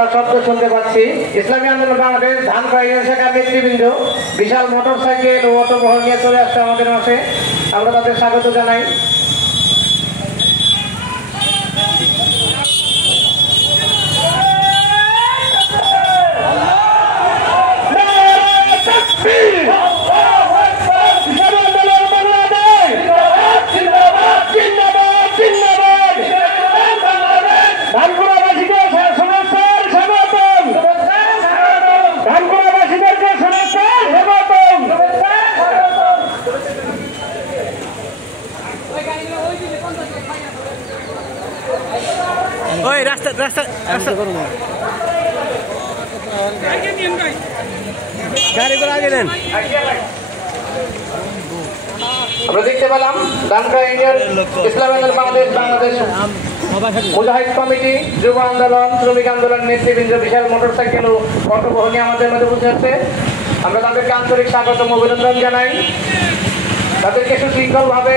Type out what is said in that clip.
আমরা শব্দ শুনতে পাচ্ছি। ইসলামী আন্দোলন বাংলাদেশ ধানখোয়া ইউনিয়ন শাখার নেতৃবৃন্দ বিশাল মোটরসাইকেল ও অটোবহর নিয়ে চলে আসছে আমাদের মাঝে। আমরা তাদের স্বাগত জানাই। ওই রাস্তা রাস্তা রাস্তা গাড়ি করে আগে নেন। আমরা দেখতে পেলাম ধানখোয়া ইউনিয়ন ইসলামী আন্দোলন বাংলাদেশ মুজাহিদ কমিটি, যুব আন্দোলন, শ্রমিক আন্দোলন নেতৃবৃন্দ বিশাল মোটরসাইকেল ও অটোবহর নিয়ে আমাদের মধ্যে বসে আছে। আমরা তাদেরকে আন্তরিক স্বাগত অভিনন্দন জানাই। তাদেরকে সুশৃঙ্খল ভাবে